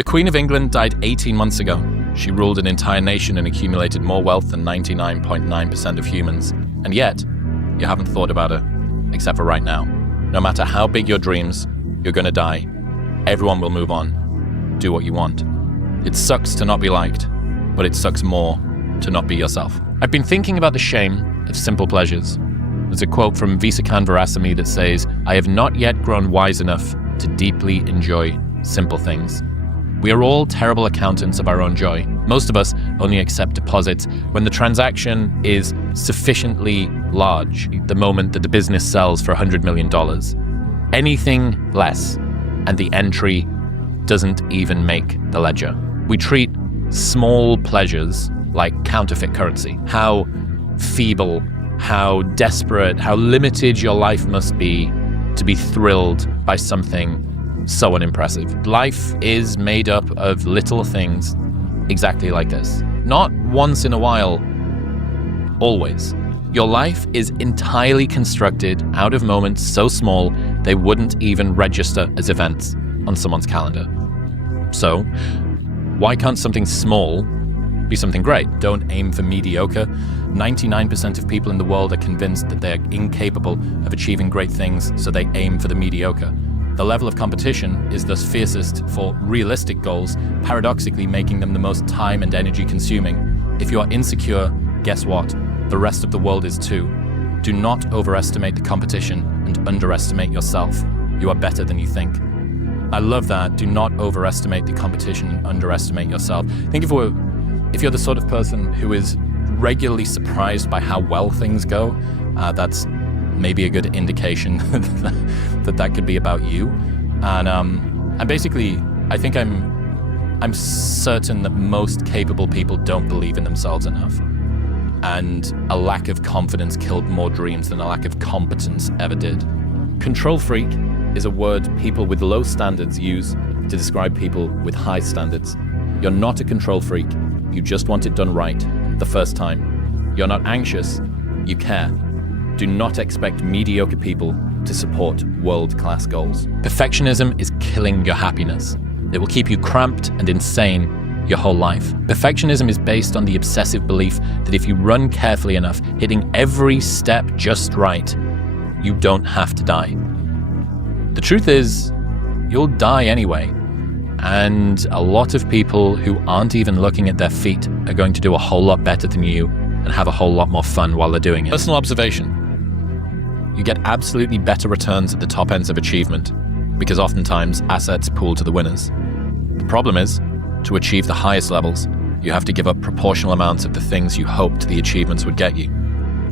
The Queen of England died 18 months ago. She ruled an entire nation and accumulated more wealth than 99.9% of humans. And yet, you haven't thought about her, except for right now. No matter how big your dreams, you're gonna die. Everyone will move on. Do what you want. It sucks to not be liked, but it sucks more to not be yourself. I've been thinking about the shame of simple pleasures. There's a quote from Visakan Verasamy that says, "I have not yet grown wise enough to deeply enjoy simple things." We are all terrible accountants of our own joy. Most of us only accept deposits when the transaction is sufficiently large, the moment that the business sells for $100 million. Anything less, and the entry doesn't even make the ledger. We treat small pleasures like counterfeit currency. How feeble, how desperate, how limited your life must be to be thrilled by something so unimpressive. Life is made up of little things exactly like this. Not once in a while, always. Your life is entirely constructed out of moments so small they wouldn't even register as events on someone's calendar. So, why can't something small be something great? Don't aim for mediocre. 99% of people in the world are convinced that they are incapable of achieving great things, so they aim for the mediocre. The level of competition is thus fiercest for realistic goals, paradoxically making them the most time and energy consuming. If you are insecure, guess what? The rest of the world is too. Do not overestimate the competition and underestimate yourself. You are better than you think. I love that. Do not overestimate the competition and underestimate yourself. Think if you're the sort of person who is regularly surprised by how well things go, that's maybe a good indication that could be about you. And basically, I think I'm certain that most capable people don't believe in themselves enough. And a lack of confidence killed more dreams than a lack of competence ever did. Control freak is a word people with low standards use to describe people with high standards. You're not a control freak. You just want it done right the first time. You're not anxious. You care. Do not expect mediocre people to support world-class goals. Perfectionism is killing your happiness. It will keep you cramped and insane your whole life. Perfectionism is based on the obsessive belief that if you run carefully enough, hitting every step just right, you don't have to die. The truth is, you'll die anyway. And a lot of people who aren't even looking at their feet are going to do a whole lot better than you and have a whole lot more fun while they're doing it. Personal observation. You get absolutely better returns at the top ends of achievement because oftentimes assets pool to the winners. The problem is, to achieve the highest levels, you have to give up proportional amounts of the things you hoped the achievements would get you.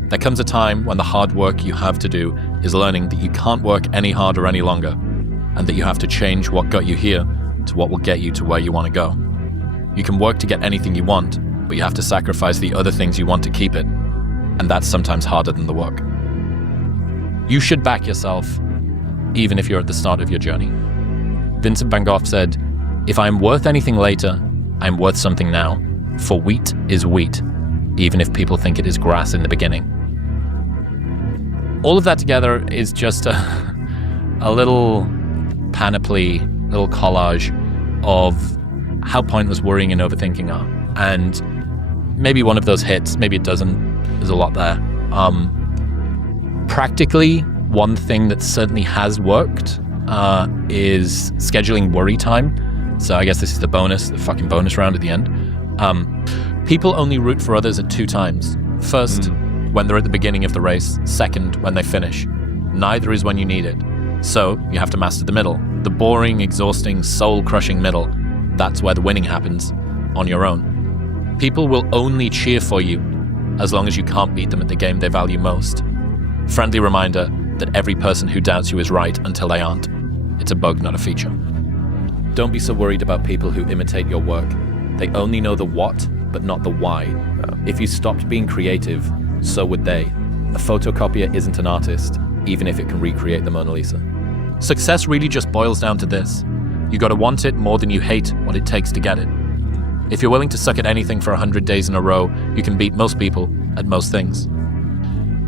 There comes a time when the hard work you have to do is learning that you can't work any harder any longer, and that you have to change what got you here to what will get you to where you want to go. You can work to get anything you want, but you have to sacrifice the other things you want to keep it, and that's sometimes harder than the work. You should back yourself, even if you're at the start of your journey. Vincent van Gogh said, "If I am worth anything later, I am worth something now, for wheat is wheat, even if people think it is grass in the beginning." All of that together is just a little panoply, little collage of how pointless worrying and overthinking are. And maybe one of those hits, maybe it doesn't. There's a lot there. Practically, one thing that certainly has worked is scheduling worry time. So I guess this is the fucking bonus round at the end. People only root for others at two times. First, when they're at the beginning of the race. Second, when they finish. Neither is when you need it. So you have to master the middle. The boring, exhausting, soul-crushing middle. That's where the winning happens, on your own. People will only cheer for you as long as you can't beat them at the game they value most. Friendly reminder that every person who doubts you is right until they aren't. It's a bug, not a feature. Don't be so worried about people who imitate your work. They only know the what, but not the why. If you stopped being creative, so would they. A photocopier isn't an artist, even if it can recreate the Mona Lisa. Success really just boils down to this. You gotta want it more than you hate what it takes to get it. If you're willing to suck at anything for 100 days in a row, you can beat most people at most things.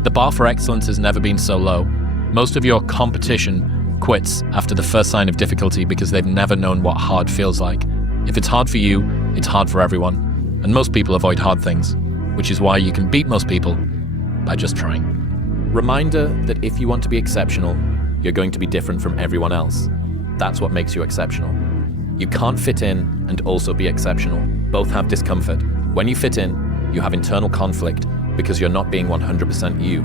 The bar for excellence has never been so low. Most of your competition quits after the first sign of difficulty because they've never known what hard feels like. If it's hard for you, it's hard for everyone. And most people avoid hard things, which is why you can beat most people by just trying. Reminder that if you want to be exceptional, you're going to be different from everyone else. That's what makes you exceptional. You can't fit in and also be exceptional. Both have discomfort. When you fit in, you have internal conflict because you're not being 100% you.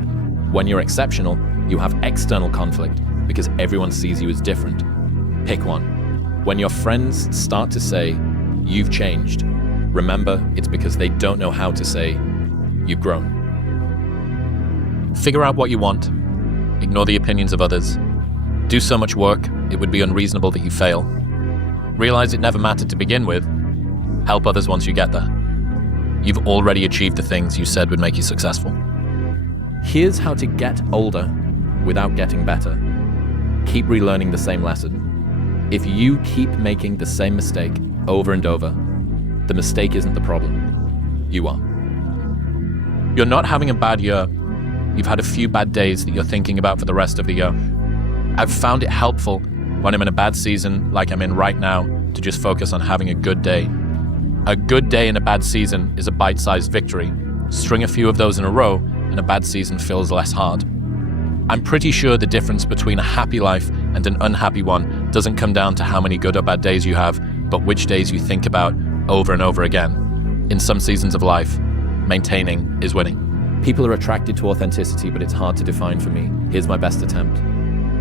When you're exceptional, you have external conflict because everyone sees you as different. Pick one. When your friends start to say, "You've changed," remember it's because they don't know how to say, "You've grown." Figure out what you want. Ignore the opinions of others. Do so much work, it would be unreasonable that you fail. Realize it never mattered to begin with. Help others once you get there. You've already achieved the things you said would make you successful. Here's how to get older without getting better. Keep relearning the same lesson. If you keep making the same mistake over and over, the mistake isn't the problem. You are. You're not having a bad year. You've had a few bad days that you're thinking about for the rest of the year. I've found it helpful when I'm in a bad season, like I'm in right now, to just focus on having a good day. A good day in a bad season is a bite-sized victory. String a few of those in a row, and a bad season feels less hard. I'm pretty sure the difference between a happy life and an unhappy one doesn't come down to how many good or bad days you have, but which days you think about over and over again. In some seasons of life, maintaining is winning. People are attracted to authenticity, but it's hard to define for me. Here's my best attempt.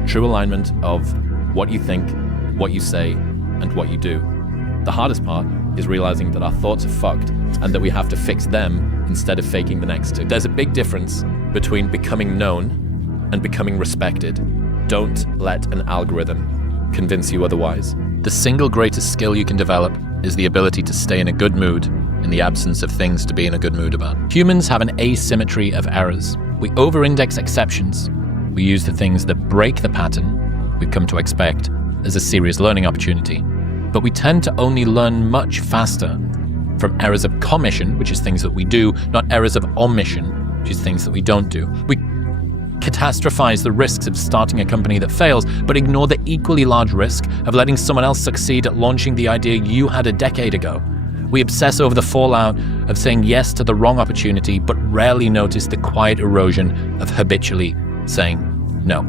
True alignment of what you think, what you say, and what you do. The hardest part is realizing that our thoughts are fucked and that we have to fix them instead of faking the next two. There's a big difference between becoming known and becoming respected. Don't let an algorithm convince you otherwise. The single greatest skill you can develop is the ability to stay in a good mood in the absence of things to be in a good mood about. Humans have an asymmetry of errors. We over-index exceptions. We use the things that break the pattern we've come to expect as a serious learning opportunity. But we tend to only learn much faster from errors of commission, which is things that we do, not errors of omission, which is things that we don't do. We catastrophize the risks of starting a company that fails, but ignore the equally large risk of letting someone else succeed at launching the idea you had a decade ago. We obsess over the fallout of saying yes to the wrong opportunity, but rarely notice the quiet erosion of habitually saying no.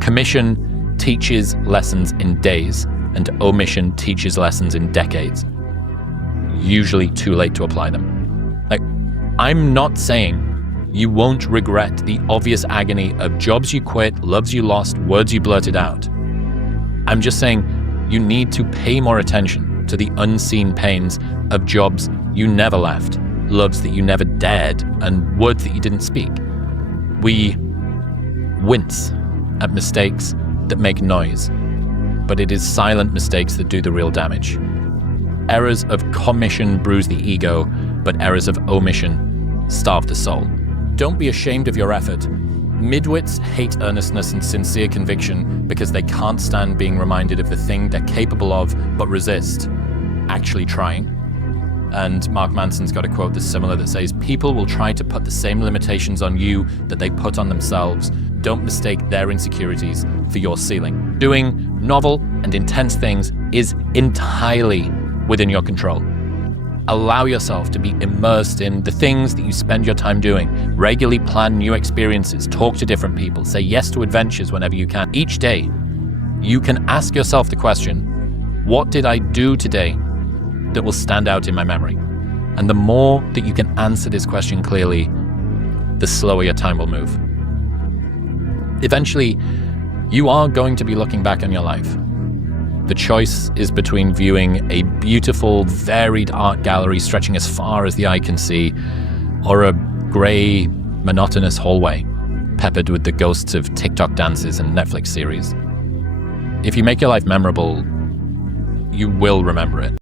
Commission teaches lessons in days, and omission teaches lessons in decades. Usually too late to apply them. I'm not saying you won't regret the obvious agony of jobs you quit, loves you lost, words you blurted out. I'm just saying you need to pay more attention to the unseen pains of jobs you never left, loves that you never dared, and words that you didn't speak. We wince at mistakes that make noise, but it is silent mistakes that do the real damage. Errors of commission bruise the ego, but errors of omission starve the soul. Don't be ashamed of your effort. Midwits hate earnestness and sincere conviction because they can't stand being reminded of the thing they're capable of but resist actually trying. And Mark Manson's got a quote that's similar that says, "People will try to put the same limitations on you that they put on themselves. Don't mistake their insecurities for your ceiling." Doing novel and intense things is entirely within your control. Allow yourself to be immersed in the things that you spend your time doing. Regularly plan new experiences, talk to different people, say yes to adventures whenever you can. Each day, you can ask yourself the question, what did I do today that will stand out in my memory? And the more that you can answer this question clearly, the slower your time will move. Eventually, you are going to be looking back on your life. The choice is between viewing a beautiful, varied art gallery stretching as far as the eye can see, or a grey, monotonous hallway peppered with the ghosts of TikTok dances and Netflix series. If you make your life memorable, you will remember it.